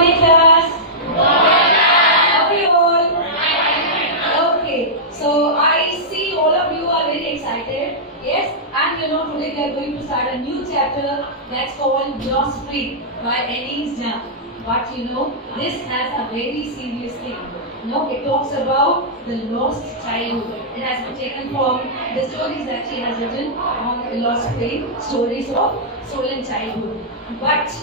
morning, class. Okay, all. Okay, so I see all of you are very excited. Yes, and today we are going to start a new chapter that's called Philosophy by XII. But this has a very serious thing. It talks about the lost childhood. It has been taken from the stories that she has written on Lost Flame, stories of stolen childhood. But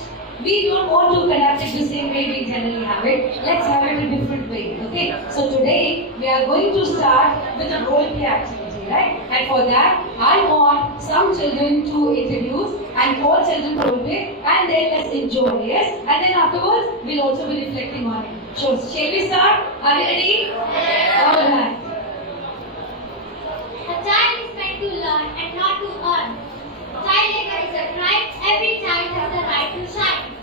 we don't want to conduct it the same way we generally have it. Let's have it a different way. Okay? So today we are going to start with a role play activity, right? And for that, I want some children to introduce and all children role play, and then let's enjoy, yes? And then afterwards, we'll also be reflecting on it. So, shall we start? Are you ready? Yes. Alright. A child is meant to learn and not to earn. Child labor is a right. Every child has the right to shine.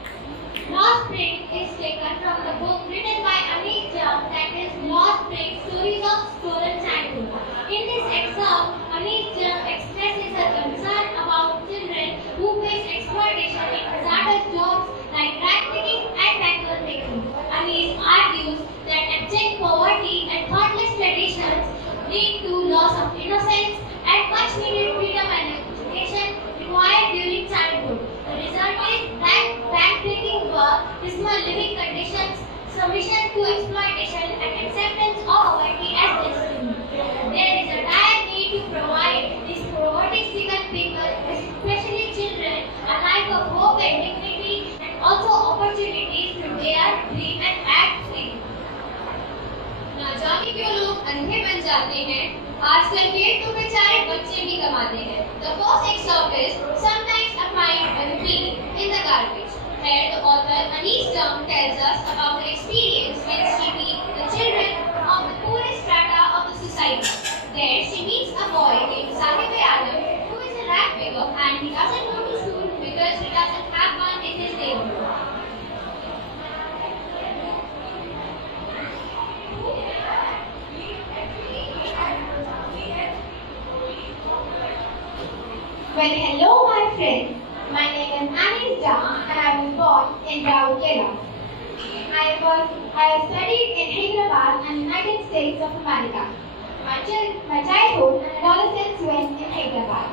Lost Spring is taken from the book written by XII, that is Lost Spring, Stories of Stolen Childhood. In this excerpt, XII expresses a concern about children who face exploitation in hazardous jobs like rag picking and manual making. XII argues that abject poverty and thoughtless traditions lead to loss of innocence and much needed freedom and education required during childhood. The result is that backbreaking work, dismal living conditions, submission to exploitation, and acceptance of poverty as destiny. There is a dire need to provide these poverty-stricken people, especially children, a life of hope and dignity, and also opportunities to dare, dream, and act free. ना जाने क्यों लोग अंधे बन जाते हैं, आजकल पेट तो बेचारे बच्चे भी कमाते हैं. The first excerpt is sometimes a find a pea in the garbage. Here the author XII tells us about her experience when she meets the children of the poorest strata of the society. There she meets a boy named Saheb-E-Alam who is a rag picker, and he doesn't go to school because he doesn't have one in his neighborhood. Well, hello my friends. My name is XII and I was born in Kerala. I have studied in Hyderabad and United States of America. My childhood and adolescence went in Hyderabad.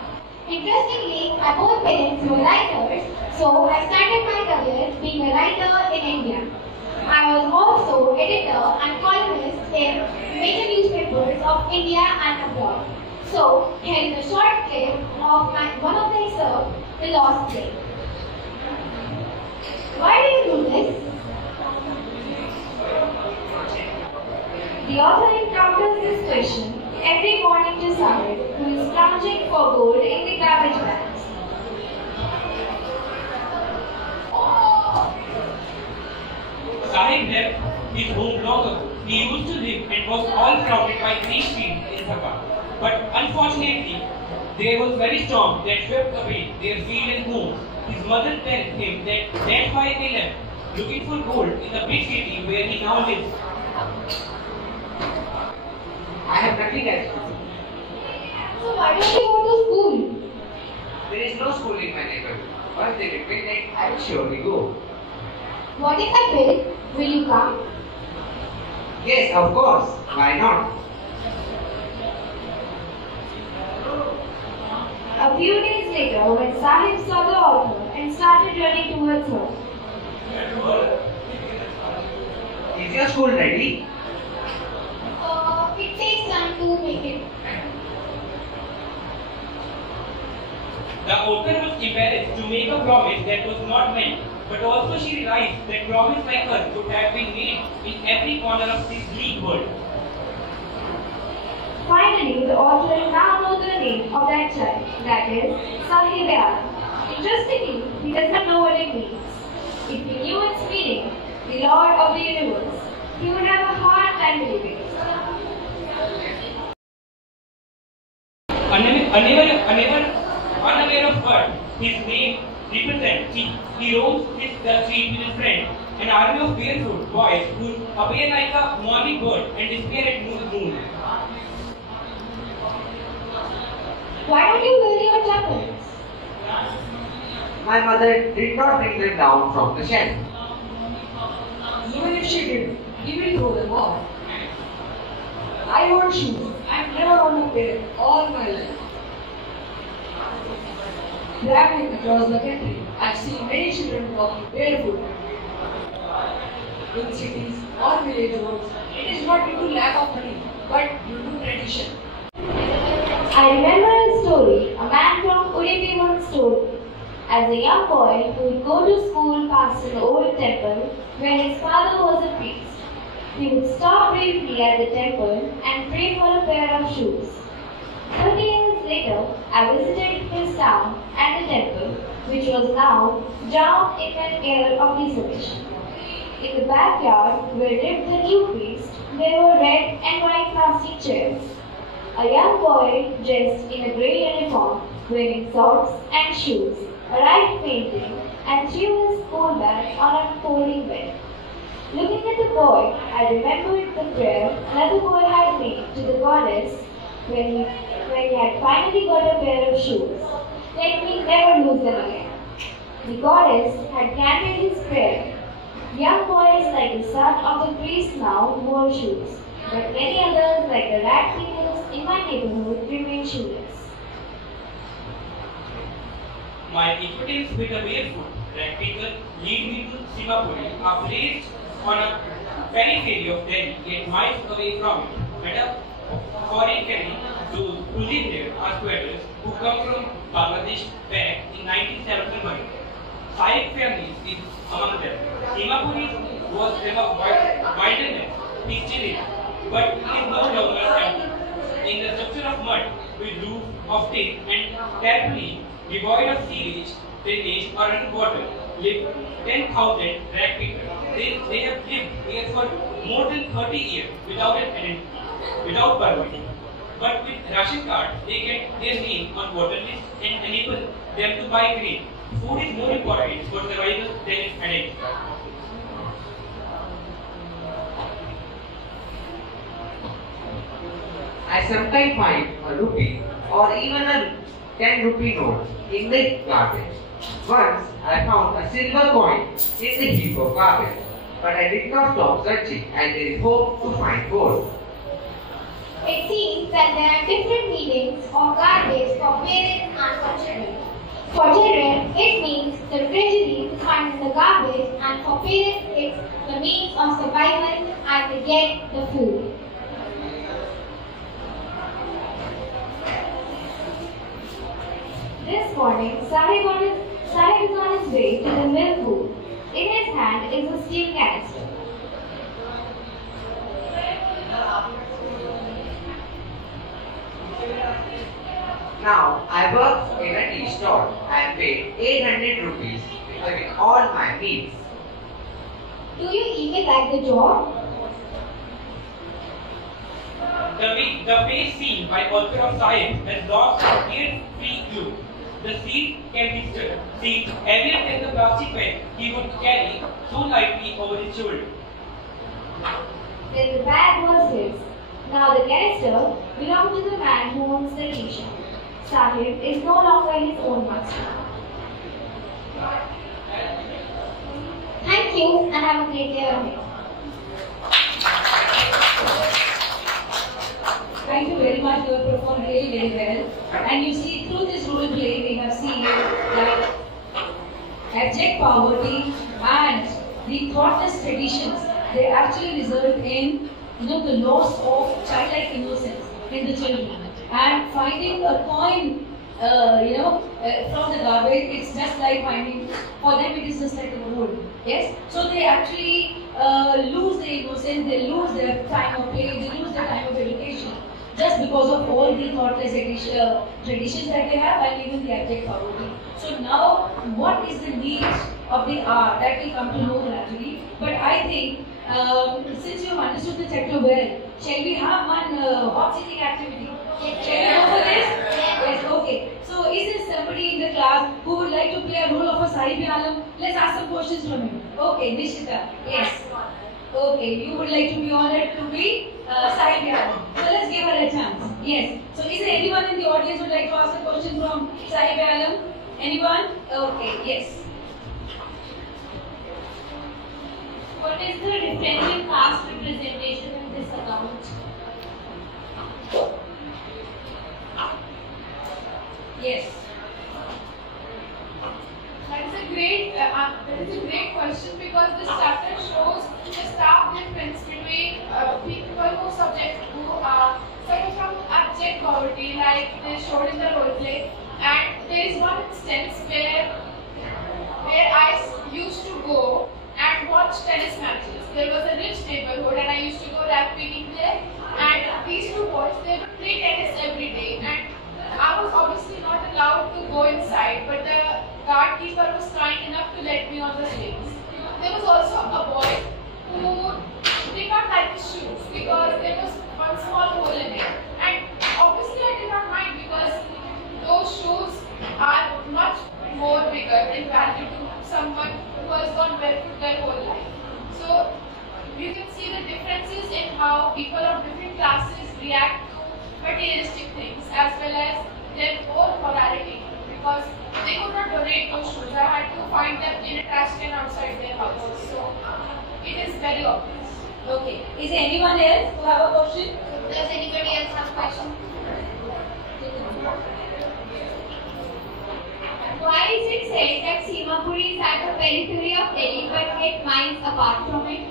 Interestingly, my both parents were writers, so I started my career being a writer in India. I was also editor and columnist in major newspapers of India and abroad. So, here is a short clip of one of the excerpts, The Lost Flame. Why do you do this? The author encounters this question every morning to Saheb, who is scrounging for gold in the garbage bags. Saheb left his home long ago. He used to live and was all surrounded by green fields in Dhaka. But unfortunately, there was very storm that swept away their field and home. His mother tells him that that's why they left, looking for gold in the big city where he now lives. I have nothing else. So why don't you go to school? There is no school in my neighborhood. Once they get built, I will surely go. What if I build? Will you come? Yes, of course. Why not? A few days later, when Saheb saw the author and started running towards her. Is your school ready? It takes time to make it. The author was embarrassed to make a promise that was not meant, but also she realized that promise like her could have been made in every corner of this bleak world. Finally, the author now knows the name of that child, that is Saheb-E-Alam. Interestingly, he does not know what it means. If he knew its meaning, the Lord of the universe, he would have a hard time believing it. Unaware of what his name represents, he roams the street with his friend, an army of barefoot boys who appear like a morning bird and disappear at noon. Why don't you wear your turbans? My mother did not bring them down from the shelf. across the country, I've seen many children walking barefoot in cities or village roads. It is not due to lack of money, but due to tradition. I remember a story a man from Udupi once told. As a young boy who would go to school past an old temple where his father was a priest, he would stop briefly at the temple and pray for a pair of shoes. 30 years later, I visited his town and the temple, which was now drowned in an air of desolation. In the backyard where lived the new priest, there were red and white plastic chairs. A young boy dressed in a grey uniform, wearing socks and shoes, arrived fainting and threw his school bag on a folding bed. Looking at the boy, I remembered the prayer another boy had made to the goddess when he had finally got a pair of shoes. Let me never lose them again. The goddess had granted his prayer. Young boys like the son of the priest now wore shoes, but many others like the rat criminals in my neighborhood remained shoeless. My experience with the barefoot rat people lead me to Singapore, a place on a periphery of Delhi, yet miles away from it. And a foreign carry those who live there are squatters who come from Bangladesh back in 1971. 5 families is among them. Singapore was a wilderness history, but it is no longer empty. In the structure of mud with roof of tin and tarpaulin, devoid of sewage, drainage or running water, live 10,000 rat people. They have lived here for more than 30 years without an identity, without permit. But with ration card, they get their name on water list and enable them to buy grain. Food is more important for survival than its identity. I sometimes find a rupee or even a 10 rupee note in the garbage. Once I found a silver coin in the heap of garbage, but I did not stop searching as there is hope to find gold. It seems that there are different meanings of garbage for parents and for children. For children, it means the treasury to find in the garbage, and for parents, it's the means of survival and to get the food. This morning, Saheb is on his way to the mill pool. In his hand is a steel canister. Now I work in a tea stall and paid 800 rupees having all my needs. Do you even like the job? The face seen by author of science has lost its free clue. The seed can be seen heavier than the plastic bag he would carry so lightly over his shoulder. Then the bag was his. Now the canister belonged to the man who owns the tea shop. Saheb is no longer his own master. Thank you and have a great day ahead. Thank you very much. You have performed really very well. And you see, through this role play, we have seen that abject poverty and the thoughtless traditions, they actually result in the loss of childlike innocence in the children. And finding a coin, from the garbage, it's just like finding, for them it is just like a gold. Yes? So they actually lose their innocence, they lose their time of play, they lose their time of education. Just because of all the thoughtless traditions that they have and even the abject poverty. So now, what is the need of the art that we come to know gradually? But I think, since you have understood the chapter well, shall we have one hot sitting activity? Shall we go for this? Yes, okay. So is there somebody in the class who would like to play a role of a Saheb-E-Alam? Let's ask some questions from him. Okay, Nishita. Yes. Okay, you would like to be honored to be Saheb-E-Alam. So let's give her a chance. Yes. So is there anyone in the audience who would like to ask a question from Saheb-E-Alam? Anyone? Okay, yes. What is the difference in caste representation in this account? Yes. question because this chapter shows the stark difference between people who suffer from abject poverty, like they showed in the role play. And there is one instance where I used to go and watch tennis matches. There was a rich neighborhood and I used to go rap picking there. And these two boys, they would play tennis every day. And I was obviously not allowed to go inside, but the guard keeper was kind enough to let me on the swings. There was also a boy who did not like his shoes because there was one small hole in it. And obviously I did not mind because those shoes are much more bigger in value to someone who has gone barefoot their whole life. So you can see the differences in how people of different classes react to materialistic things as well as their own morality, because they could not donate those shoes. I had to find them in a trash can outside their houses. So it is very obvious. Okay. Is there anyone else who have a question? Does anybody else have a question? Why is it said that Simapuri is at the periphery of Delhi but yet miles apart from it?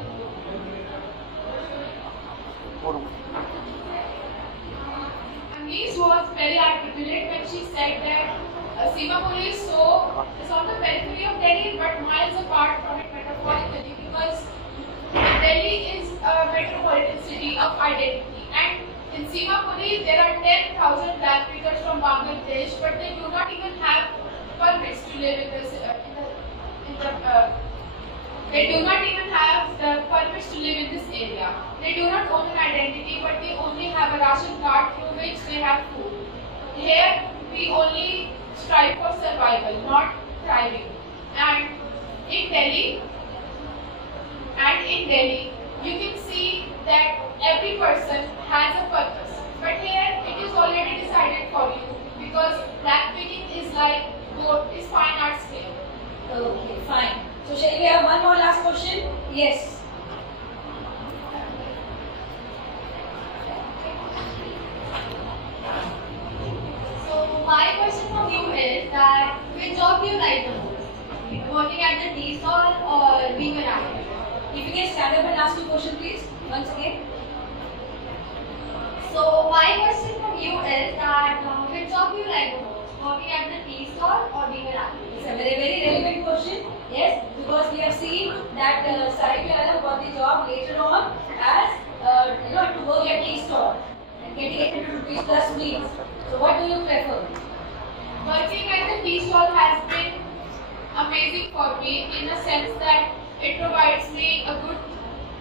Anise was very articulate when she said that Simapuri is on the periphery of Delhi but miles apart from it metaphorically, because Delhi is a metropolitan city of identity, and in Simapuri there are 10,000 black pickers from Bangladesh, but they do not even have permits to live in this. They do not even have the permits to live in this area. They do not own an identity, but they only have a ration card through which they have food. Here, we only strive for survival, not thriving. And in Delhi, you can see that every person has a purpose. But here, it is already decided for you, because black picking is like is fine arts here. Okay, fine. So shall we have one more last question? Yes. So my question from you is that which job do you like the most? Working at the tea stall or being an actor? If you can stand up and ask your question, please, once again. So my question from you is that which job do you like the most? Working at the tea stall or being an actor? It's a very, very relevant question. Yes, because we have seen that Saheb-E-Alam got the job later on as to work at tea stall and getting 800 rupees plus meals. So what do you prefer? Working at the tea stall has been amazing for me in the sense that it provides me a good,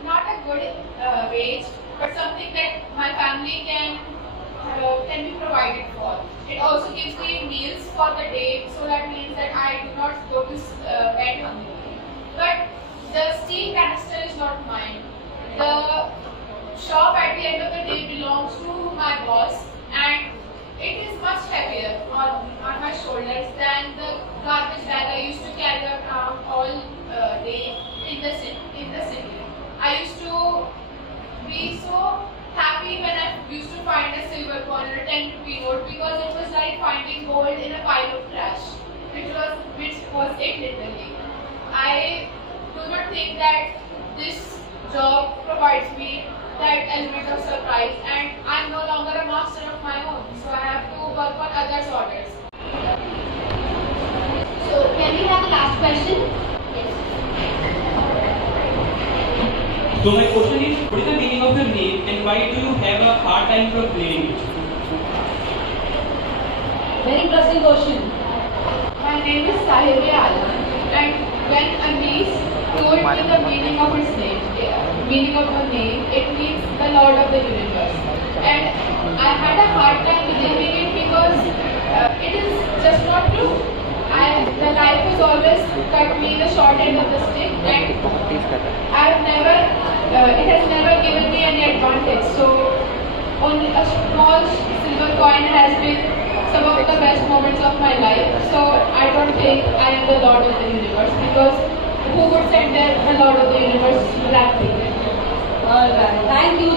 not a good wage, but something that my family can be provided for. It also gives me meals for the day, so that means that I do not go to bed hungry. But the steel canister is not mine. The shop at the end of the day belongs to my boss, and it is much heavier on my shoulders than the garbage bag I used to carry around all day in the city. I used to be so happy when I used to find a silver coin or a 10 rupee note, because it was like finding gold in a pile of trash, which was it literally. I do not think that this job provides me that element of surprise, and I am no longer a master of my own, so I have to work on others' orders. So can we have the last question? So my question is, what is the meaning of your name and why do you have a hard time proclaiming it? Very interesting question. My name is Saheb-E-Alam, and when Anise told me the meaning of her name, it means the Lord of the Universe. And I had a hard time believing it because it is just not true. The life has always cut me the short end of the stick, and it has never given me any advantage. So only a small silver coin has been some of the best moments of my life. So I don't think I am the Lord of the Universe, because who would send a Lord of the Universe black people? Alright, thank you.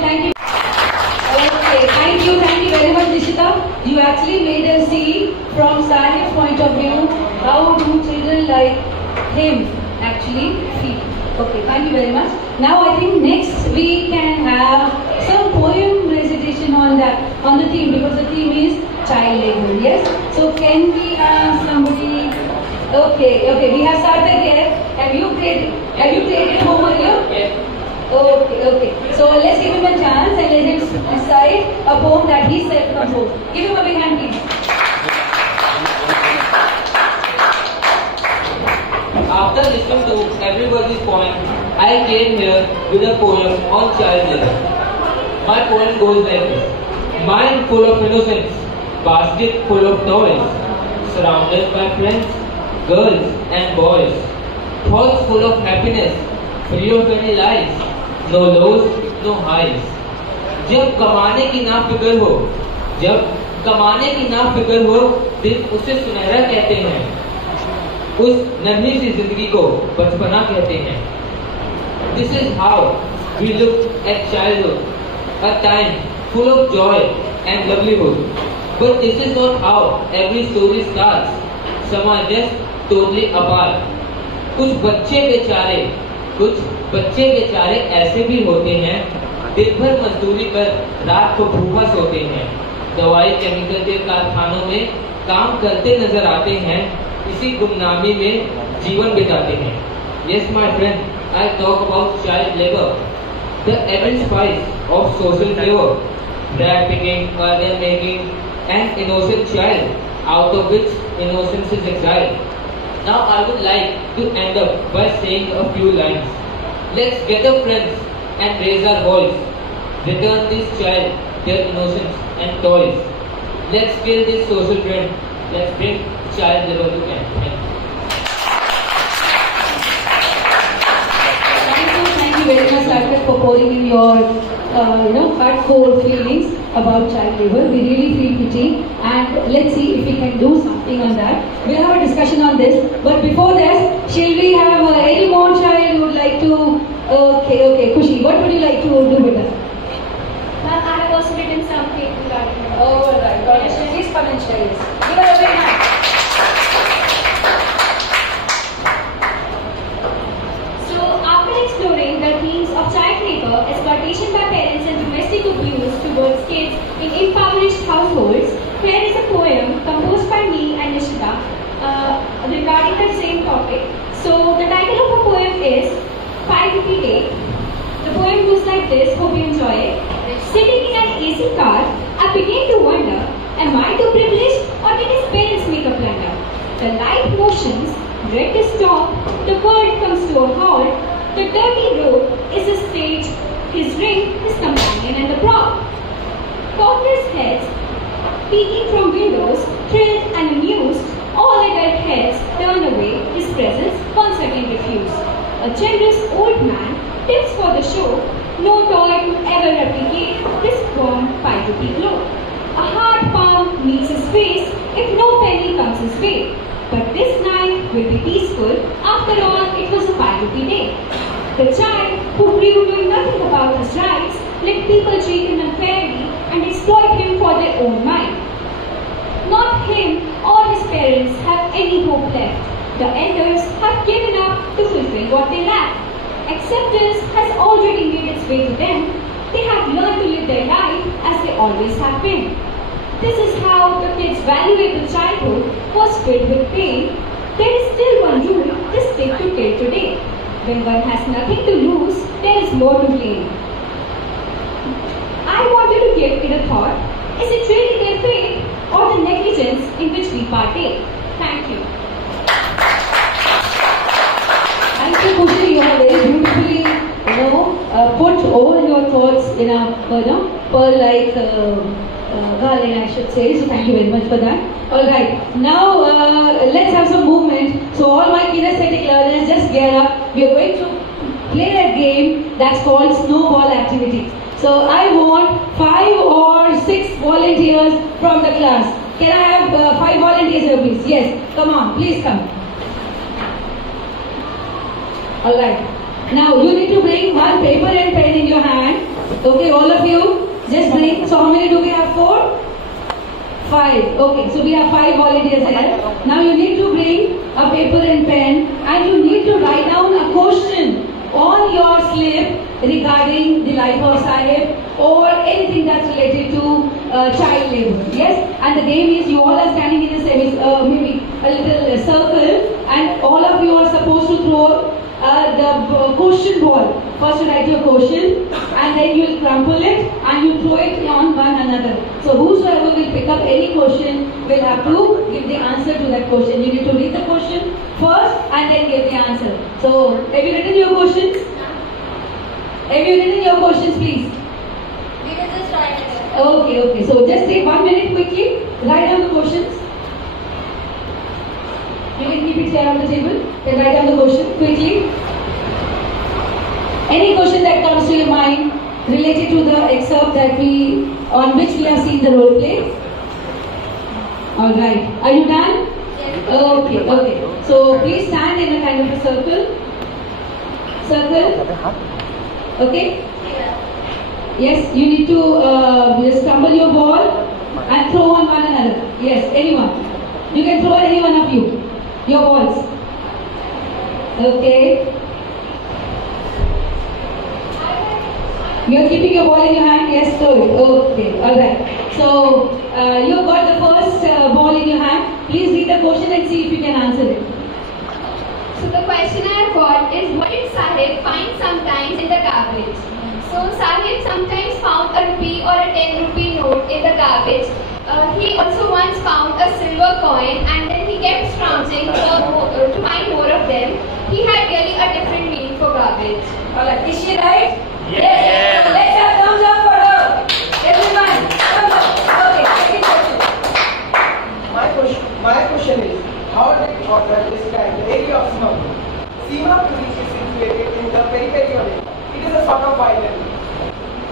Okay, thank you very much, Nishita. You actually made us see from Sahib's point of view how do children like him actually feel. Okay, thank you very much. Now I think next we can have some poem recitation on the theme, because the theme is child labor. Yes. So can we have somebody? Okay. We have started here. Have you created homework here? Yes. Okay. So let's give him a chance and let him decide a poem that he self-composed. Give him a big hand, please. After listening to everybody's poem, I came here with a poem on child labor. My poem goes like this. Mind full of innocence, basket full of toys, surrounded by friends, girls and boys. Thoughts full of happiness, free of any lies, no lows, no highs. जब कमाने की ना फिक्र हो, दिल उसे सुनहरा कहते हैं. उस नन्ही सी जिंदगी को बचपना कहते हैं. This is how we look at childhood, a time full of joy and livelihood. But this is not how every story starts. Some are just totally apart. कुछ बच्चे बेचारे ऐसे भी होते हैं, दिन भर मजदूरी कर रात को भूखा सोते हैं. दवाई केमिकल के कारखानों में काम करते नजर आते हैं, इसी गुमनामी में जीवन बिताते हैं. Yes, my friend, I talk about child labor, the evil spice of social flavor, bread picking, bargain making, an innocent child, out of which innocence is exiled. Now I would like to end up by saying a few lines. Let's gather friends and raise our voice. Return this child their innocence and toys. Let's kill this social trend. Let's bring child labor to end. Thank you very much, Sarkar, for pouring in your hardcore feelings about child labor. We really feel pity, and let's see if we can do something on that. We'll have a discussion on this. But before that, shall we have any more child who would like to? Okay, Kushi, what would you like to do with us? Ma'am, I have also written something regarding it. Oh, right. Please come and share this. Give her a big hand. So, after exploring the themes of child labor, exploitation by parents and domestic abuse towards kids in impoverished households, here is a poem composed by me and Nishita regarding the same topic. So, the title of the poem is 5 Rupee Day. The poem goes like this, hope you enjoy it. Sitting in an AC car, I began to wonder, am I too privileged or did his parents make a blunder? The light motions, dread to stop, the world comes to a halt, the dirty road is the stage, his ring, his companion and the prop. Countless heads, peeking from windows, thrilled and amused, all adult heads turn away, his presence once again refused. A generous old man tips for the show, no toy could ever replicate this warm 5 rupee glow. A hard palm meets his face if no penny comes his way. But this night will be peaceful, after all it was a 5 rupee day. The child who grew knowing nothing about his rights, let people treat him unfairly and exploit him for their own mind. Not him or his parents have any hope left. The elders have given up to fulfill what they lack. Acceptance has already made its way to them. They have learned to live their life as they always have been. This is how the kid's valuable childhood was filled with pain. There is still one rule they stick to till today. When one has nothing to lose, there is more to gain. I wanted to give it a thought. Is it really their fate or the negligence in which we partake? Thank you. Thank you, Kushi. You have very beautifully, put all your thoughts in a pearl-like garland, I should say. So thank you very much for that. All right. Now let's have some movement. So all my kinesthetic learners, just get up. We are going to play a game that's called snowball activity. So I want 5 or 6 volunteers from the class. Can I have 5 volunteers here, please? Yes. Come on. Please come. Alright. Now you need to bring one paper and pen in your hand. Okay, all of you. Just bring. So how many do we have? 4? 5. Okay, so we have 5 volunteers here. Now you need to bring a paper and pen and you need to write down a question on your slip regarding the life of Saheb or anything that's related to child labor. Yes, and the game is you all are standing in a maybe a little circle, and all of you are supposed to throw the question ball. First you write your question, and then you will crumple it and you throw it on one another. So whosoever will pick up any question will have to give the answer to that question. You need to read the question first and then give the answer. So have you written your questions? Have you written your questions, please? We will just write it. Okay. So just take 1 minute quickly. Write down the questions. You can keep it here on the table. Then write down the question quickly. Any question that comes to your mind related to the excerpt on which we have seen the role play. All right. Are you done? Yes. Okay. So please stand in a kind of a circle. Okay. Yes. You need to just tumble your ball and throw on one another. Yes. Anyone. You can throw any one of you. Your balls. Okay. You are keeping your ball in your hand? Yes, throw it. Okay, alright. So, you have got the first ball in your hand. Please read the question and see if you can answer it. So the question I have got is, what did Saheb find sometimes in the garbage? So Saheb sometimes found a rupee or a 10 rupee note in the garbage. He also once found a silver coin, and then he kept scrounging to find more of them. He had really a different meaning for garbage. Alright, is she right? Yes. So let's have thumbs up for her. Everyone, thumbs up. Okay, second question. My question is, how did the author describe the area of Simapuri? Simapuri is situated in the periphery of India. It is a sort of island.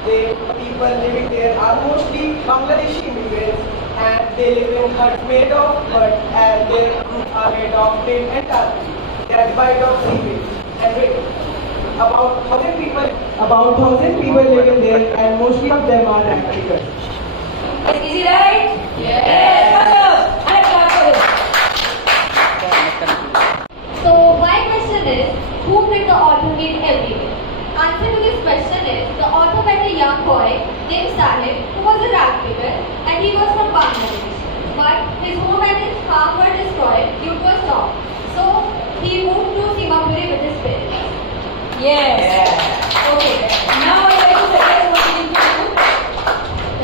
The people living there are mostly Bangladeshi immigrants, and they live in huts made of mud, and their roofs are made of tin and tarpaulin. They are divided of seaweed and wood. About 1,000 people live in there, and mostly of them are Africans. Is he right? Yes. And clap for him. So my question is, whom did the author meet everywhere? Answer to this question is, the author met a young boy named Saheb, who was a rag picker, and he was from Bangladesh. But his home and his farm were destroyed due to a storm. So he moved to Simapuri with his parents. Yes. Okay. Now I would like to suggest what you need to do.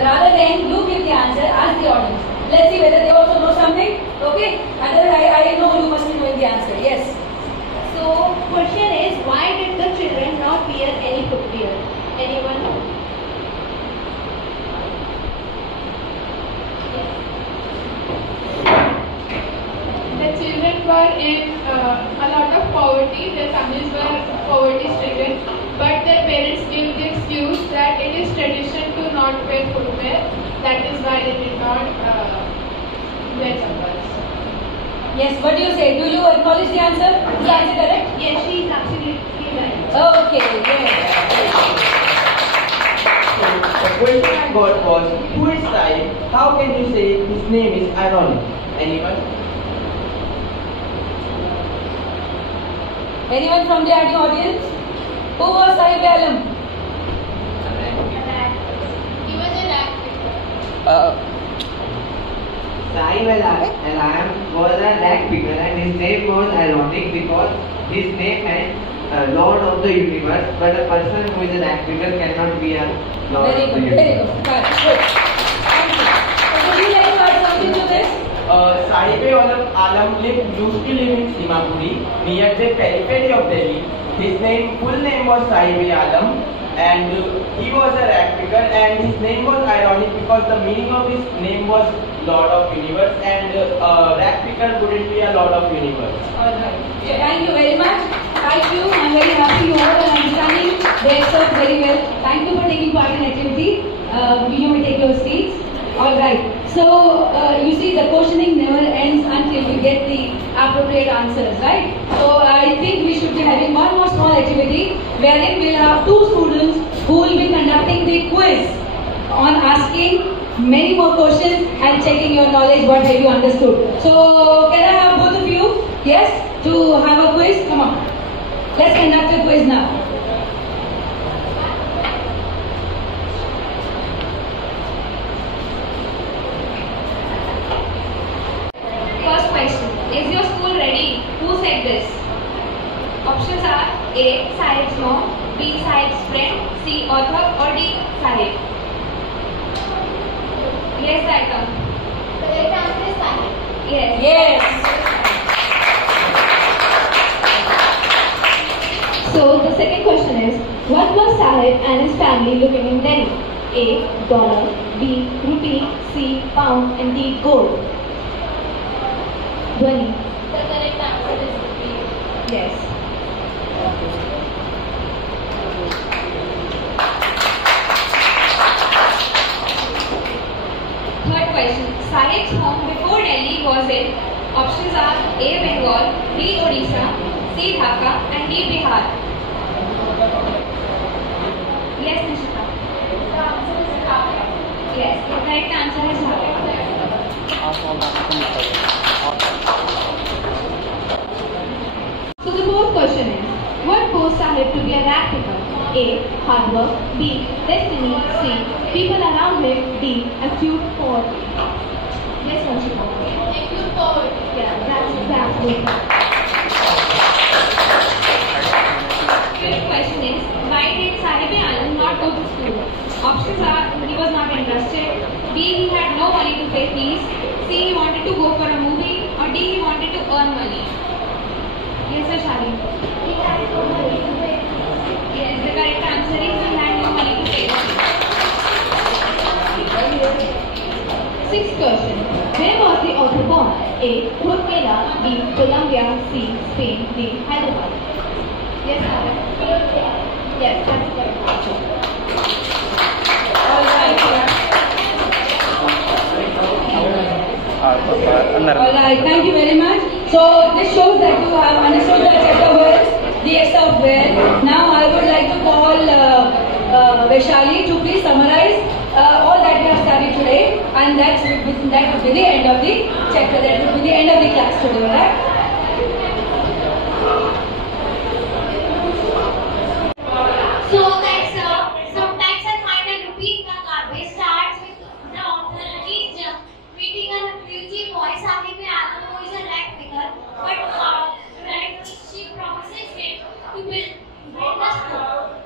Rather than you give the answer, ask the audience. Let's see whether they also know something. Okay. Otherwise, I know you must be knowing the answer. Yes. So question is, why did the children not wear any footwear? Anyone know? The children were in a lot of poverty. Their families were poverty-stricken, but their parents gave the excuse that it is tradition to not wear footwear. That is why they did not wear chappals. Yes. What do you say? Do you acknowledge the answer? Is the answer correct? Yes, she is absolutely right. Okay. Yes. The question I got was, who is Saheb? How can you say his name is ironic? Anyone? Anyone from the audience? Who was Saheb-E-Alam? He was a rag picker. Saheb-E-Alam was a rag picker, and his name was ironic because his name meant Lord of the Universe, but a person who is a rag picker cannot be a Lord of the Universe. Very good. Good. Thank you. So would you like to add something to this? Saheb-E-Alam used to live in Simapuri, near the periphery of Delhi. His full name was Saheb-E-Alam, and he was a rag picker, and his name was ironic because the meaning of his name was Lord of Universe, and rag picker wouldn't be a Lord of Universe. Alright. Thank you very much. Thank you. I'm very happy you all are understanding the excerpt very well. Thank you for taking part in the activity. You may take your seats. Alright. So, you see the questioning never ends until you get the appropriate answers, right? So, I think we should be having one more small activity wherein we'll have two students who will be conducting the quiz on asking many more questions and checking your knowledge, what have you understood. So, can I have both of you, yes, to have a quiz? Come on. Let's conduct a quiz now. B. Saheb's friend, C. Author, or D. Saheb? Yes, Saika. The correct answer is Saheb. Yes. Yes. So the second question is, what was Saheb and his family looking in Delhi? A. Dollar, B. Rupee, C. Pound, and D. Gold. Dhwani. The correct answer is rupee. Yes. Third question. Saheb's home before Delhi was in, options are A. Bengal, B. Odisha, C. Dhaka, and D. Bihar. Yes, Nishita. The answer is Dhaka. Yes, the correct answer is Dhaka. So the fourth question is, what caused Saheb to be a rag picker? A. Hard work, B. Destiny, C. People around him, D. Acute poverty. Yes, Nishita. Acute poverty. Yeah, that's exactly. Fifth question is, why did Saheb-E-Alam not go to school? Options are, he was not interested, B. he had no money to pay fees, C. he wanted to go for a movie, or D. he wanted to earn money. Yes, sir, Shali. He had no money to pay. Yes, the correct answer is he had no money to pay fees. Sixth question, where was the author born? A. Rourkela, B. Colombia, C. Spain, D. Hyderabad. Yes, sir. Yes, that's correct. Alright, thank you very much. So this shows that you have understood the chapter words, the XII well. Now I would like to call Vaishali to please summarize all that we have studied today, and that would be the end of the chapter, that would be the end of the class today, alright? So that's sometimes I find a rupee in the garbage starts with the author meeting a refugee boy, Saheb-E-Alam, who is a rag picker, but she promises him to build a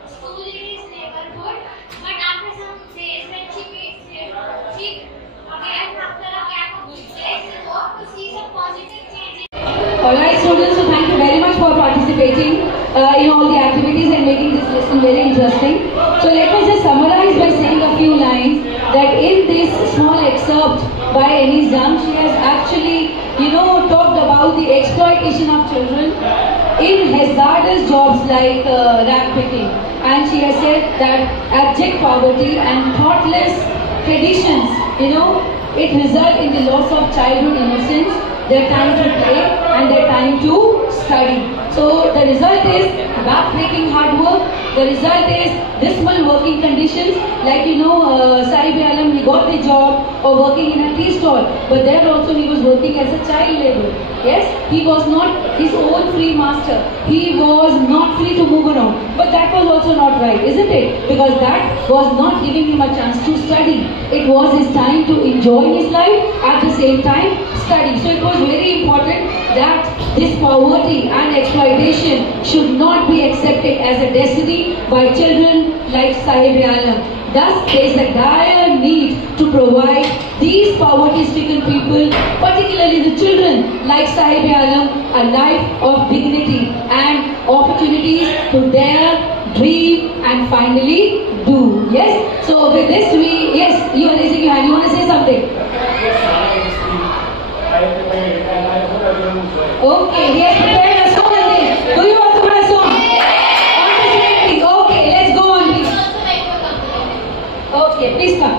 school in his neighborhood. But after some days, when she meets him, she again after a gap of 6 days, they hope to see some positive change. Alright students, so thank you very much for participating in all the activities and making this lesson very interesting. So let us just summarize by saying a few lines that in this small excerpt by Annie's Young, she has actually, talked about the exploitation of children in hazardous jobs like rag picking. And she has said that abject poverty and thoughtless traditions, it results in the loss of childhood innocence, their time to play and their time to study. So the result is back-breaking hard work. The result is dismal working conditions. Like Saheb-E-Alam, he got the job of working in a tea stall, but there also he was working as a child labor. Yes, he was not his own free master. He was not free to move around. But that was also not right, isn't it? Because that was not giving him a chance to study. It was his time to enjoy his life, at the same time study. So it was very important that this poverty and exploitation should not be accepted as a destiny by children like Saheb-E-Alam. Thus, there is a dire need to provide these poverty-stricken people, particularly the children like Saheb-E-Alam, a life of dignity and opportunities to dare, dream and finally do. Yes? So with this yes, you are raising your hand. You want to say something? Okay, he has prepared a song again. Do you also want a song? Okay, let's go on please. Okay, please come.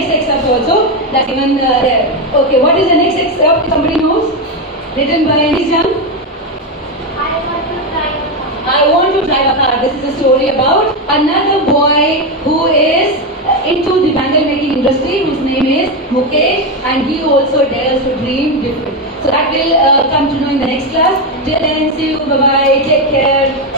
next excerpt also. That's given there. Okay, what is the next excerpt? Somebody knows? Written by Miss Young. I want to drive a car. This is a story about another boy who is into the bangle making industry, whose name is Mukesh, and he also dares to dream different. So that will come to know in the next class. Till then, see you. Bye bye. Take care.